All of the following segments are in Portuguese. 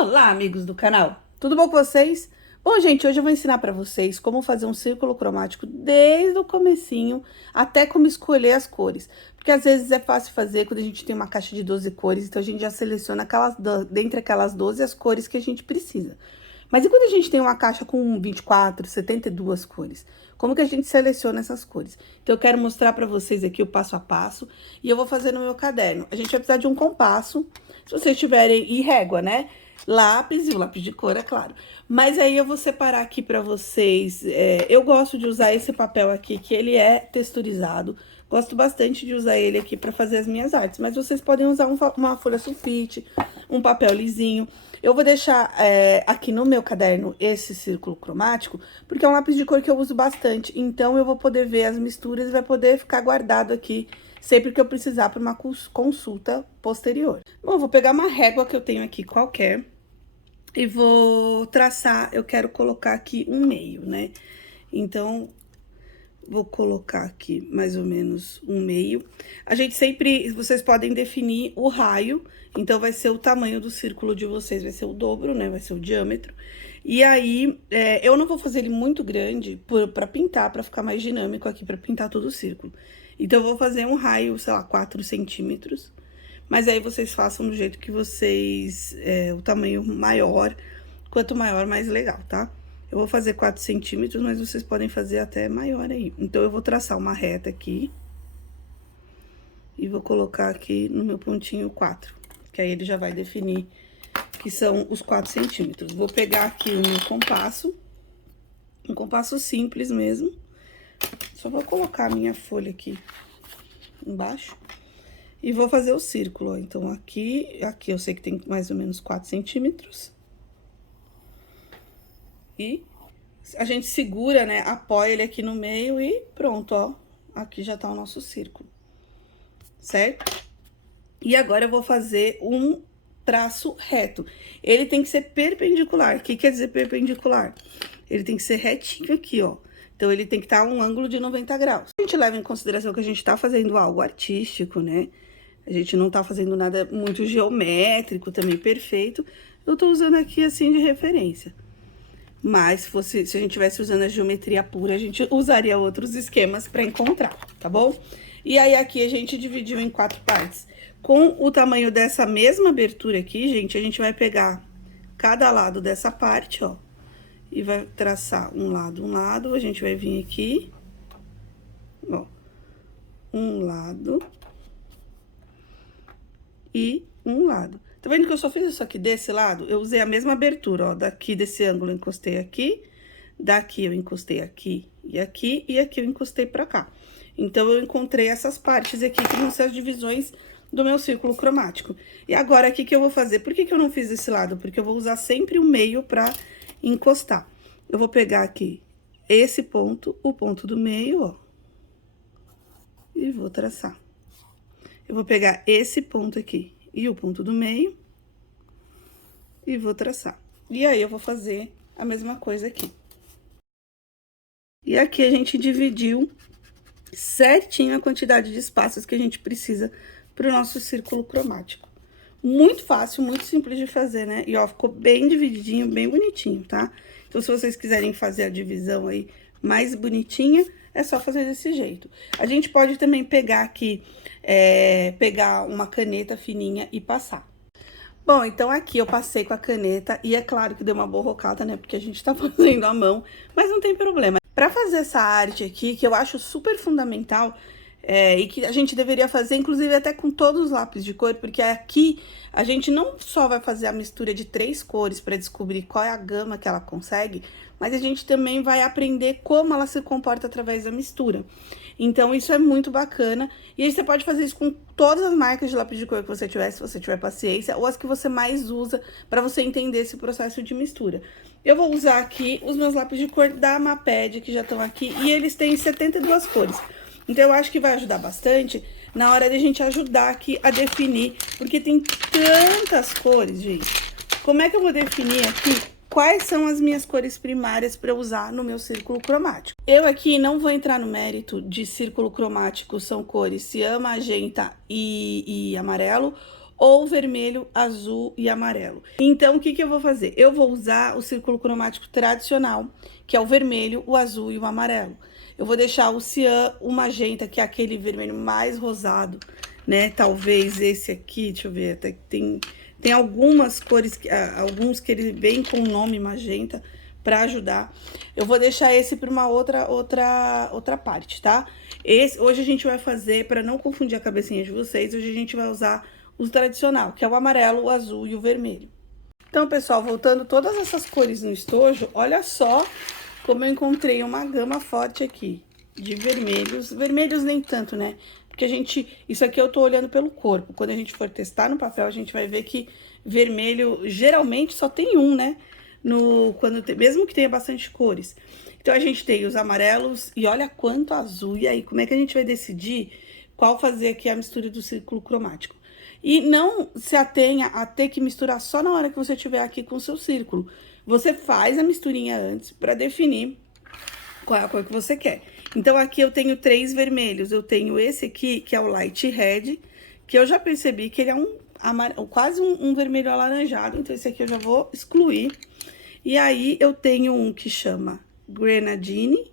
Olá, amigos do canal! Tudo bom com vocês? Bom, gente, hoje eu vou ensinar para vocês como fazer um círculo cromático desde o comecinho até como escolher as cores. Porque às vezes é fácil fazer quando a gente tem uma caixa de 12 cores, então a gente já seleciona dentre aquelas 12 as cores que a gente precisa. Mas e quando a gente tem uma caixa com 24, 72 cores? Como que a gente seleciona essas cores? Então, eu quero mostrar para vocês aqui o passo a passo e eu vou fazer no meu caderno. A gente vai precisar de um compasso, se vocês tiverem, e régua, né? Lápis e o lápis de cor, é claro. Mas aí eu vou separar aqui para vocês. Eu gosto de usar esse papel aqui, que ele é texturizado. Gosto bastante de usar ele aqui para fazer as minhas artes. Mas vocês podem usar uma folha sulfite, um papel lisinho. Eu vou deixar aqui no meu caderno esse círculo cromático, porque é um lápis de cor que eu uso bastante. Então, eu vou poder ver as misturas e vai poder ficar guardado aqui sempre que eu precisar para uma consulta posterior. Bom, eu vou pegar uma régua que eu tenho aqui qualquer e vou traçar. Eu quero colocar aqui um meio, né? Então, vou colocar aqui mais ou menos um meio. A gente sempre, vocês podem definir o raio, então vai ser o tamanho do círculo de vocês, vai ser o dobro, né? Vai ser o diâmetro. E aí, eu não vou fazer ele muito grande pra pintar, pra ficar mais dinâmico aqui, pra pintar todo o círculo. Então, eu vou fazer um raio, sei lá, 4 centímetros. Mas aí, vocês façam do jeito que vocês, o tamanho maior, quanto maior, mais legal, tá? Eu vou fazer 4 centímetros, mas vocês podem fazer até maior aí. Então, eu vou traçar uma reta aqui. E vou colocar aqui no meu pontinho 4. Que aí ele já vai definir que são os 4 centímetros. Vou pegar aqui o meu compasso. Um compasso simples mesmo. Só vou colocar a minha folha aqui embaixo. E vou fazer o círculo, ó. Então, aqui eu sei que tem mais ou menos 4 centímetros. E a gente segura, né? Apoia ele aqui no meio e pronto, ó. Aqui já tá o nosso círculo, certo? E agora eu vou fazer um traço reto. Ele tem que ser perpendicular. O que quer dizer perpendicular? Ele tem que ser retinho aqui, ó. Então, ele tem que estar a um ângulo de 90 graus. A gente leva em consideração que a gente tá fazendo algo artístico, né? A gente não tá fazendo nada muito geométrico, também perfeito. Eu tô usando aqui, assim, de referência. Mas, se a gente tivesse usando a geometria pura, a gente usaria outros esquemas para encontrar, tá bom? E aí, aqui, a gente dividiu em 4 partes. Com o tamanho dessa mesma abertura aqui, gente, a gente vai pegar cada lado dessa parte, ó. E vai traçar um lado, a gente vai vir aqui, ó. Um lado. E um lado. Tá vendo que eu só fiz isso aqui desse lado? Eu usei a mesma abertura, ó. Daqui desse ângulo eu encostei aqui, daqui eu encostei aqui, e aqui eu encostei pra cá. Então, eu encontrei essas partes aqui que vão ser as divisões do meu círculo cromático. E agora, o que eu vou fazer? Por que eu não fiz esse lado? Porque eu vou usar sempre o meio pra encostar. Eu vou pegar aqui esse ponto, o ponto do meio, ó. E vou traçar. Eu vou pegar esse ponto aqui e o ponto do meio e vou traçar. E aí, eu vou fazer a mesma coisa aqui. E aqui, a gente dividiu certinho a quantidade de espaços que a gente precisa para o nosso círculo cromático. Muito fácil, muito simples de fazer, né? E, ó, ficou bem divididinho, bem bonitinho, tá? Então, se vocês quiserem fazer a divisão aí mais bonitinha, é só fazer desse jeito. A gente pode também pegar aqui, pegar uma caneta fininha e passar. Bom, então aqui eu passei com a caneta e é claro que deu uma borrocada, né? Porque a gente tá fazendo à mão, mas não tem problema. Pra fazer essa arte aqui, que eu acho super fundamental, e que a gente deveria fazer, inclusive, até com todos os lápis de cor, porque aqui a gente não só vai fazer a mistura de 3 cores para descobrir qual é a gama que ela consegue, mas a gente também vai aprender como ela se comporta através da mistura. Então, isso é muito bacana. E aí, você pode fazer isso com todas as marcas de lápis de cor que você tiver, se você tiver paciência, ou as que você mais usa para você entender esse processo de mistura. Eu vou usar aqui os meus lápis de cor da Maped, que já estão aqui, e eles têm 72 cores. Então, eu acho que vai ajudar bastante na hora de a gente ajudar aqui a definir, porque tem tantas cores, gente. Como é que eu vou definir aqui quais são as minhas cores primárias para usar no meu círculo cromático? Eu aqui não vou entrar no mérito de círculo cromático, são cores cian, magenta e amarelo, ou vermelho, azul e amarelo. Então, o que que eu vou fazer? Eu vou usar o círculo cromático tradicional, que é o vermelho, o azul e o amarelo. Eu vou deixar o cian, o magenta, que é aquele vermelho mais rosado, né? Talvez esse aqui, deixa eu ver, até que tem algumas cores, alguns que ele vem com o nome magenta para ajudar. Eu vou deixar esse para uma outra parte, tá? Hoje a gente vai fazer, para não confundir a cabecinha de vocês, hoje a gente vai usar o tradicional, que é o amarelo, o azul e o vermelho. Então, pessoal, voltando todas essas cores no estojo, olha só como eu encontrei uma gama forte aqui de vermelhos. Vermelhos nem tanto, né? Porque isso aqui eu tô olhando pelo corpo. Quando a gente for testar no papel, a gente vai ver que vermelho geralmente só tem um, né? Mesmo que tenha bastante cores. Então, a gente tem os amarelos e olha quanto azul. E aí, como é que a gente vai decidir qual fazer aqui a mistura do círculo cromático? E não se atenha a ter que misturar só na hora que você estiver aqui com o seu círculo. Você faz a misturinha antes para definir qual é a cor que você quer. Então, aqui eu tenho 3 vermelhos. Eu tenho esse aqui, que é o Light Red, que eu já percebi que ele é quase um vermelho alaranjado. Então, esse aqui eu já vou excluir. E aí, eu tenho um que chama Grenadine,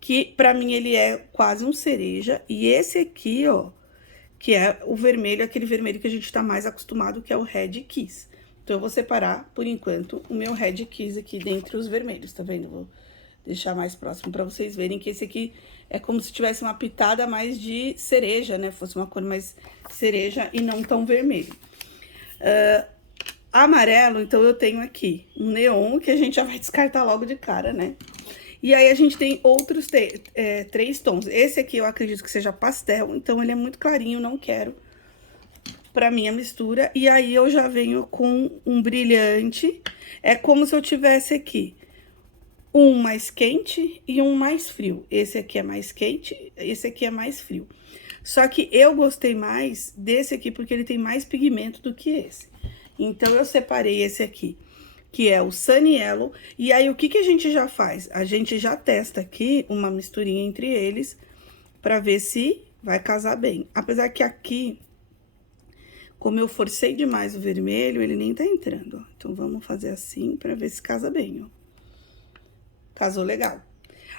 que pra mim ele é quase um cereja. E esse aqui, ó, que é o vermelho, aquele vermelho que a gente tá mais acostumado, que é o Red Kiss. Então, eu vou separar, por enquanto, o meu Red Kiss aqui dentre os vermelhos, tá vendo? Vou deixar mais próximo pra vocês verem que esse aqui é como se tivesse uma pitada mais de cereja, né? Fosse uma cor mais cereja e não tão vermelho. Amarelo, então, eu tenho aqui um neon, que a gente já vai descartar logo de cara, né? E aí, a gente tem outros 3 tons. Esse aqui eu acredito que seja pastel, então ele é muito clarinho, não quero pra minha mistura. E aí, eu já venho com um brilhante. É como se eu tivesse aqui um mais quente e um mais frio. Esse aqui é mais quente, esse aqui é mais frio. Só que eu gostei mais desse aqui porque ele tem mais pigmento do que esse. Então, eu separei esse aqui, que é o Sunny Yellow. E aí, o que que a gente já faz? A gente já testa aqui uma misturinha entre eles pra ver se vai casar bem. Apesar que aqui, como eu forcei demais o vermelho, ele nem tá entrando, ó. Então, vamos fazer assim pra ver se casa bem, ó. Casou legal.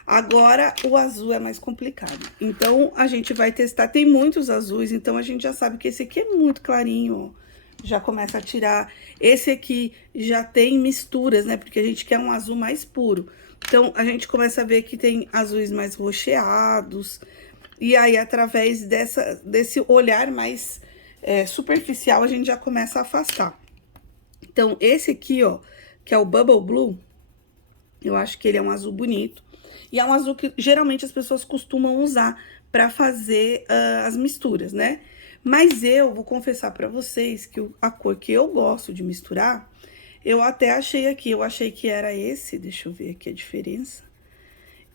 Agora, o azul é mais complicado. Então, a gente vai testar. Tem muitos azuis, então a gente já sabe que esse aqui é muito clarinho, ó. Já começa a tirar. Esse aqui já tem misturas, né? Porque a gente quer um azul mais puro. Então, a gente começa a ver que tem azuis mais rocheados. E aí, através desse olhar mais superficial, a gente já começa a afastar. Então, esse aqui, ó, que é o Bubble Blue, eu acho que ele é um azul bonito. E é um azul que geralmente as pessoas costumam usar pra fazer as misturas, né? Mas eu vou confessar pra vocês que a cor que eu gosto de misturar, eu até achei aqui, eu achei que era esse, deixa eu ver aqui a diferença.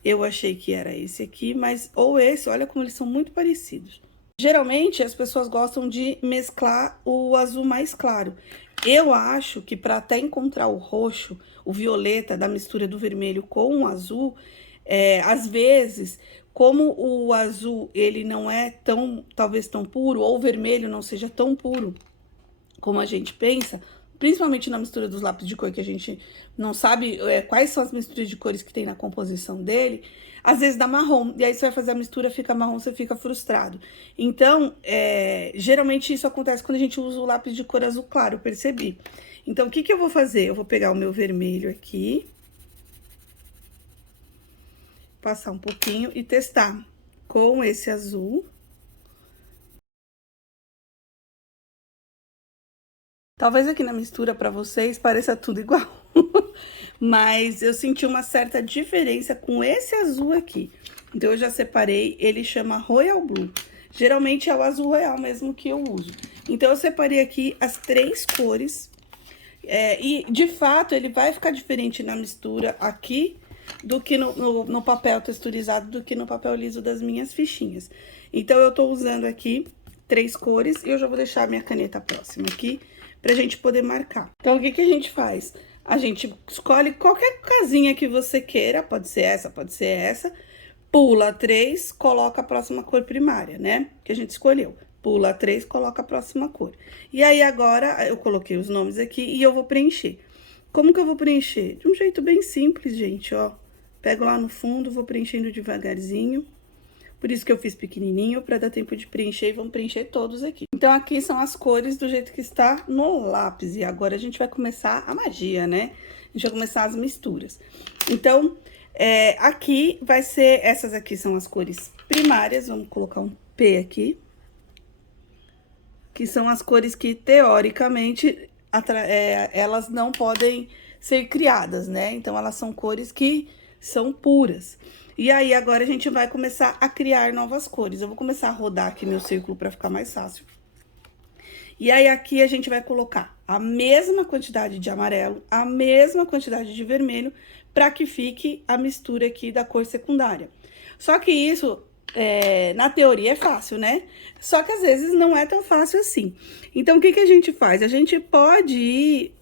Eu achei que era esse aqui, mas ou esse, olha como eles são muito parecidos. Geralmente, as pessoas gostam de mesclar o azul mais claro. Eu acho que para até encontrar o roxo, o violeta da mistura do vermelho com o azul, às vezes, como o azul ele não é talvez tão puro, ou o vermelho não seja tão puro como a gente pensa, principalmente na mistura dos lápis de cor, que a gente não sabe quais são as misturas de cores que tem na composição dele, às vezes dá marrom, e aí você vai fazer a mistura, fica marrom, você fica frustrado. Então, geralmente isso acontece quando a gente usa o lápis de cor azul claro, eu percebi. Então, o que que eu vou fazer? Eu vou pegar o meu vermelho aqui, passar um pouquinho e testar com esse azul. Talvez aqui na mistura pra vocês pareça tudo igual, mas eu senti uma certa diferença com esse azul aqui. Então, eu já separei, ele chama Royal Blue. Geralmente é o azul royal mesmo que eu uso. Então, eu separei aqui as 3 cores. E, de fato, ele vai ficar diferente na mistura aqui do que no papel texturizado, do que no papel liso das minhas fichinhas. Então, eu tô usando aqui 3 cores e eu já vou deixar a minha caneta próxima aqui pra gente poder marcar. Então, o que que a gente faz? A gente escolhe qualquer casinha que você queira, pode ser essa, pula 3, coloca a próxima cor primária, né? Que a gente escolheu. pula 3, coloca a próxima cor. E aí, agora, eu coloquei os nomes aqui e eu vou preencher. Como que eu vou preencher? De um jeito bem simples, gente, ó. Pego lá no fundo, vou preenchendo devagarzinho. Por isso que eu fiz pequenininho, para dar tempo de preencher, e vamos preencher todos aqui. Então, aqui são as cores do jeito que está no lápis. E agora, a gente vai começar a magia, né? A gente vai começar as misturas. Então, aqui vai ser... Essas aqui são as cores primárias. Vamos colocar um P aqui. Que são as cores que, teoricamente, elas não podem ser criadas, né? Então, elas são cores que são puras. E aí, agora, a gente vai começar a criar novas cores. Eu vou começar a rodar aqui meu círculo para ficar mais fácil. E aí, aqui, a gente vai colocar a mesma quantidade de amarelo, a mesma quantidade de vermelho, para que fique a mistura aqui da cor secundária. Só que isso, na teoria, é fácil, né? Só que, às vezes, não é tão fácil assim. Então, o que que a gente faz? A gente pode ir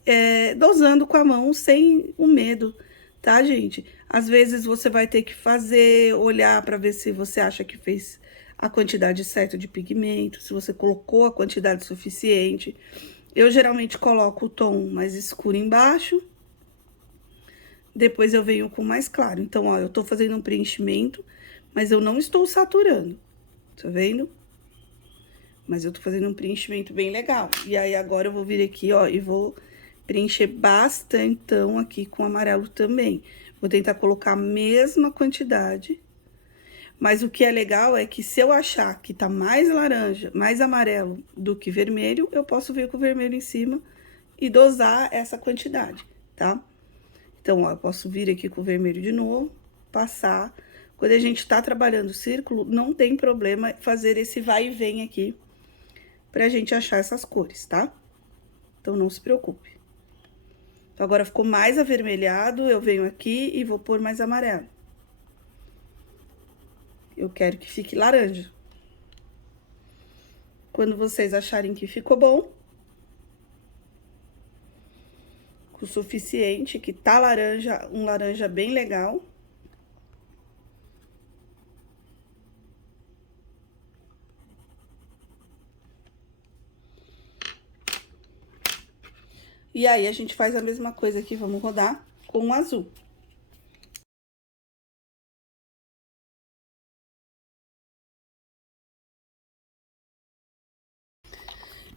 dosando com a mão sem o medo, tá, gente? Às vezes, você vai ter que fazer, olhar para ver se você acha que fez a quantidade certa de pigmento, se você colocou a quantidade suficiente. Eu, geralmente, coloco o tom mais escuro embaixo, depois eu venho com mais claro. Então, ó, eu tô fazendo um preenchimento, mas eu não estou saturando, tá vendo? Mas eu tô fazendo um preenchimento bem legal. E aí, agora eu vou vir aqui, ó, e vou preencher bastantão aqui com amarelo também. Vou tentar colocar a mesma quantidade. Mas o que é legal é que se eu achar que tá mais laranja, mais amarelo do que vermelho, eu posso vir com o vermelho em cima e dosar essa quantidade, tá? Então, ó, eu posso vir aqui com o vermelho de novo, passar. Quando a gente tá trabalhando o círculo, não tem problema fazer esse vai e vem aqui pra gente achar essas cores, tá? Então, não se preocupe. Então, agora ficou mais avermelhado, eu venho aqui e vou pôr mais amarelo. Eu quero que fique laranja. Quando vocês acharem que ficou bom, o suficiente, que tá laranja, um laranja bem legal. E aí, a gente faz a mesma coisa aqui, vamos rodar com o azul.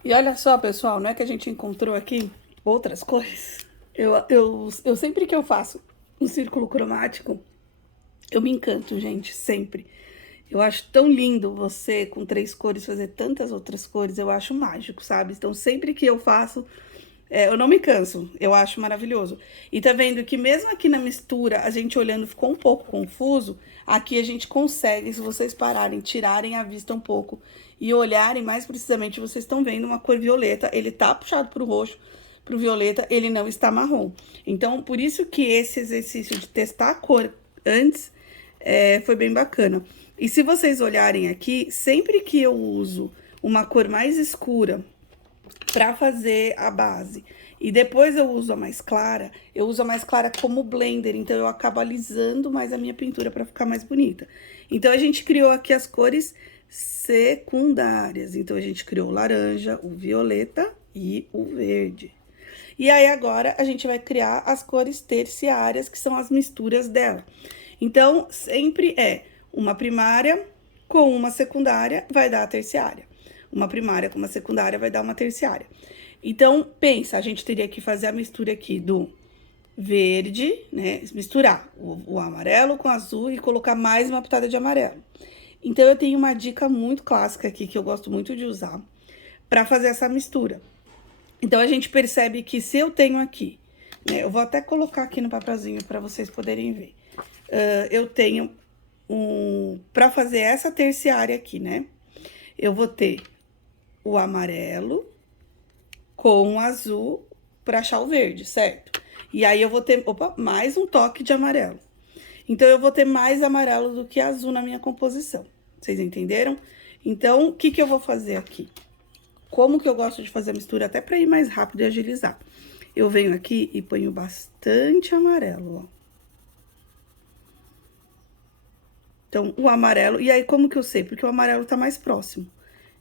E olha só, pessoal, não é que a gente encontrou aqui outras cores? Eu sempre que eu faço um círculo cromático, eu me encanto, gente, sempre. Eu acho tão lindo você, com 3 cores, fazer tantas outras cores, eu acho mágico, sabe? Então, sempre que eu faço, eu não me canso, eu acho maravilhoso. E tá vendo que mesmo aqui na mistura, a gente olhando ficou um pouco confuso, aqui a gente consegue, se vocês pararem, tirarem a vista um pouco e olharem mais precisamente, vocês estão vendo uma cor violeta, ele tá puxado pro roxo, pro violeta, ele não está marrom. Então, por isso que esse exercício de testar a cor antes foi bem bacana. E se vocês olharem aqui, sempre que eu uso uma cor mais escura para fazer a base e depois eu uso a mais clara, eu uso a mais clara como blender, então eu acabo alisando mais a minha pintura para ficar mais bonita. Então, a gente criou aqui as cores secundárias. Então, a gente criou o laranja, o violeta e o verde. E aí, agora, a gente vai criar as cores terciárias, que são as misturas dela. Então, sempre uma primária com uma secundária vai dar a terciária. Uma primária com uma secundária vai dar uma terciária. Então, pensa, a gente teria que fazer a mistura aqui do verde, né? Misturar o amarelo com o azul e colocar mais uma pitada de amarelo. Então, eu tenho uma dica muito clássica aqui, que eu gosto muito de usar, para fazer essa mistura. Então, a gente percebe que se eu tenho aqui, né? Eu vou até colocar aqui no papelzinho para vocês poderem ver. Eu tenho para fazer essa terciária aqui, né? Eu vou ter o amarelo com o azul para achar o verde, certo? E aí, eu vou ter, mais um toque de amarelo. Então, eu vou ter mais amarelo do que azul na minha composição. Vocês entenderam? Então, o que que eu vou fazer aqui? Como que eu gosto de fazer a mistura, até para ir mais rápido e agilizar. Eu venho aqui e ponho bastante amarelo, ó. Então, o amarelo... E aí, como que eu sei? Porque o amarelo tá mais próximo.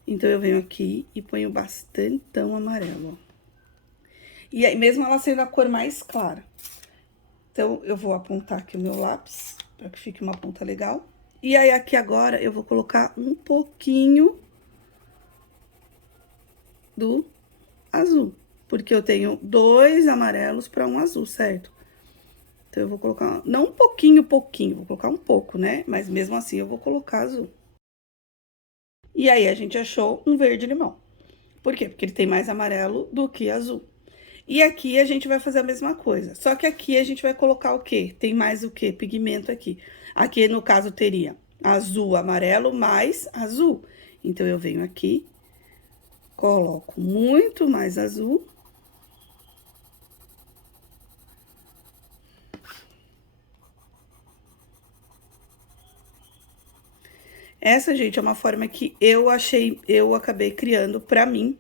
Então, eu venho aqui e ponho bastantão amarelo, ó. E aí, mesmo ela sendo a cor mais clara. Então, eu vou apontar aqui o meu lápis, para que fique uma ponta legal. E aí, aqui agora, eu vou colocar um pouquinho do azul. Porque eu tenho 2 amarelos para um azul, certo? Então, eu vou colocar, não um pouquinho, vou colocar um pouco, né? Mas mesmo assim, eu vou colocar azul. E aí, a gente achou um verde-limão. Por quê? Porque ele tem mais amarelo do que azul. E aqui a gente vai fazer a mesma coisa. Só que aqui a gente vai colocar o quê? Tem mais o quê? Pigmento aqui. Aqui, no caso, teria azul, amarelo, mais azul. Então, eu venho aqui, coloco muito mais azul. Essa, gente, é uma forma que eu acabei criando pra mim.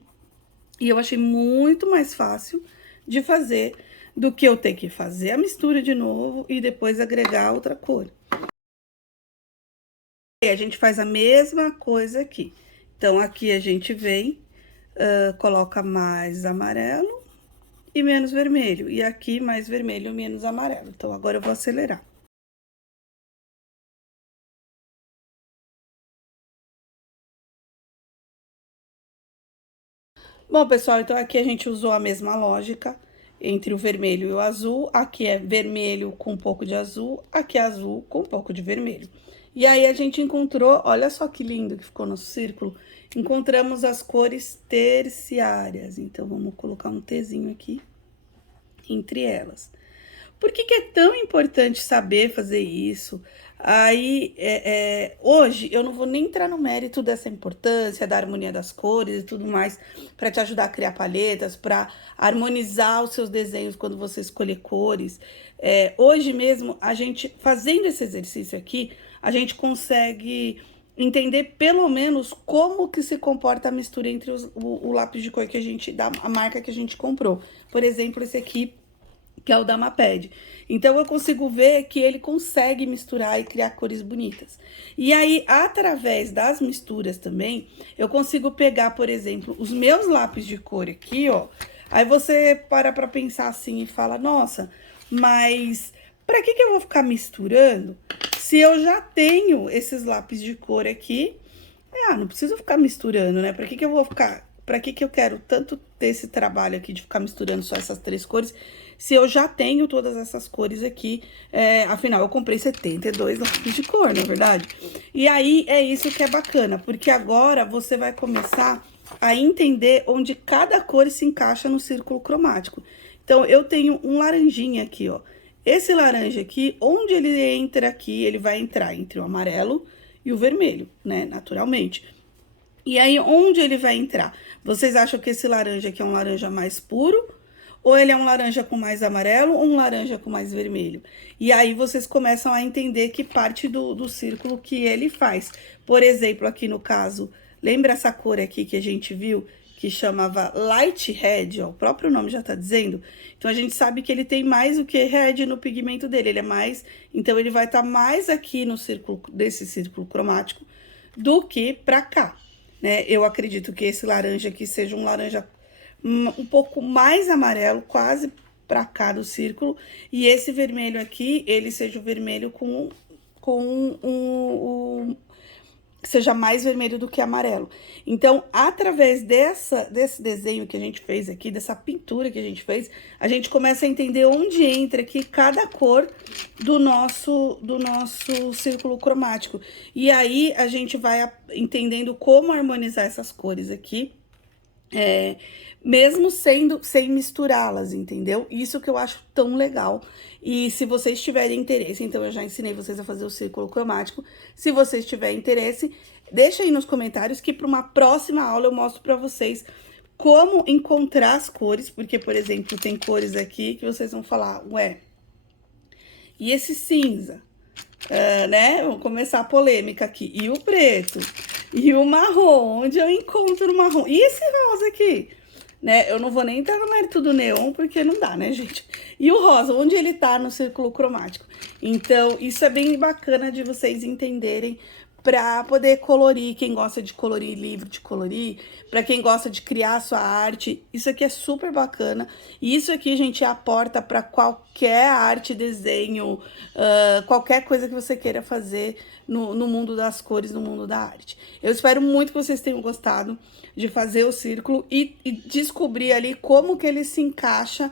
E eu achei muito mais fácil de fazer do que eu ter que fazer a mistura de novo e depois agregar outra cor. E a gente faz a mesma coisa aqui. Então, aqui a gente vem, coloca mais amarelo e menos vermelho. E aqui mais vermelho e menos amarelo. Então, agora eu vou acelerar. Bom, pessoal, então aqui a gente usou a mesma lógica entre o vermelho e o azul. Aqui é vermelho com um pouco de azul, aqui é azul com um pouco de vermelho. E aí a gente encontrou, olha só que lindo que ficou nosso círculo. Encontramos as cores terciárias. Então, vamos colocar um Tzinho aqui entre elas. Por que é tão importante saber fazer isso? Aí, hoje, eu não vou nem entrar no mérito dessa importância, da harmonia das cores e tudo mais, para te ajudar a criar palhetas, para harmonizar os seus desenhos quando você escolher cores. Hoje mesmo, a gente, fazendo esse exercício aqui, a gente consegue entender pelo menos como que se comporta a mistura entre o lápis de cor que a gente, a marca que a gente comprou. Por exemplo, esse aqui, que é o Damapad. Então, eu consigo ver que ele consegue misturar e criar cores bonitas. E aí, através das misturas também, eu consigo pegar, por exemplo, os meus lápis de cor aqui, ó. Aí você para pra pensar assim e fala, nossa, mas pra que eu vou ficar misturando se eu já tenho esses lápis de cor aqui? Não preciso ficar misturando, né? Pra que eu vou ficar... Pra que eu quero tanto ter esse trabalho aqui de ficar misturando só essas 3 cores, se eu já tenho todas essas cores aqui? Afinal, eu comprei 72 lápis de cor, não é verdade? E aí, é isso que é bacana, porque agora você vai começar a entender onde cada cor se encaixa no círculo cromático. Então, eu tenho um laranjinha aqui, ó. Esse laranja aqui, onde ele entra aqui, ele vai entrar entre o amarelo e o vermelho, né? Naturalmente. E aí, onde ele vai entrar? Vocês acham que esse laranja aqui é um laranja mais puro? Ou ele é um laranja com mais amarelo ou um laranja com mais vermelho? E aí, vocês começam a entender que parte do círculo que ele faz. Por exemplo, aqui no caso, lembra essa cor aqui que a gente viu? Que chamava Light Red, ó, o próprio nome já tá dizendo. Então, a gente sabe que ele tem mais o que red no pigmento dele, ele é mais... Então, ele vai estar mais aqui no círculo, desse círculo cromático do que pra cá. Né? Eu acredito que esse laranja aqui seja um laranja um pouco mais amarelo, quase pra cá do círculo, e esse vermelho aqui, ele seja o vermelho seja mais vermelho do que amarelo. Então, através desse desenho que a gente fez aqui, dessa pintura que a gente fez, a gente começa a entender onde entra aqui cada cor do nosso círculo cromático. E aí, a gente vai entendendo como harmonizar essas cores aqui, mesmo sem misturá-las, entendeu? Isso que eu acho tão legal. E se vocês tiverem interesse, então eu já ensinei vocês a fazer o círculo cromático. Se vocês tiverem interesse, deixa aí nos comentários que para uma próxima aula eu mostro para vocês como encontrar as cores, porque, por exemplo, tem cores aqui que vocês vão falar, ué, e esse cinza? Né? Vamos começar a polêmica aqui. E o preto? E o marrom? Onde eu encontro o marrom? E esse rosa aqui? Né? Eu não vou nem entrar no mérito do neon, porque não dá, né, gente? E o rosa, onde ele tá no círculo cromático? Então, isso é bem bacana de vocês entenderem para poder colorir, quem gosta de colorir livro, de colorir, para quem gosta de criar a sua arte. Isso aqui é super bacana. E isso aqui, gente, é a porta para qualquer arte, desenho, qualquer coisa que você queira fazer no mundo das cores, no mundo da arte. Eu espero muito que vocês tenham gostado de fazer o círculo e descobrir ali como que ele se encaixa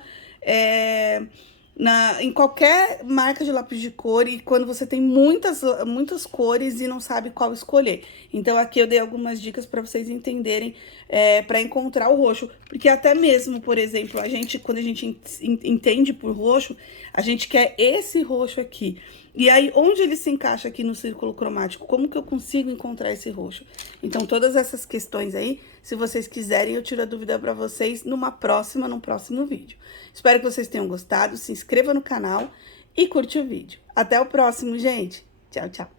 em qualquer marca de lápis de cor e quando você tem muitas cores e não sabe qual escolher. Então, aqui eu dei algumas dicas para vocês entenderem, para encontrar o roxo. Porque até mesmo, por exemplo, quando a gente entende por roxo, a gente quer esse roxo aqui. E aí, onde ele se encaixa aqui no círculo cromático? Como que eu consigo encontrar esse roxo? Então, todas essas questões aí, se vocês quiserem, eu tiro a dúvida para vocês num próximo vídeo. Espero que vocês tenham gostado, se inscreva no canal e curte o vídeo. Até o próximo, gente. Tchau, tchau.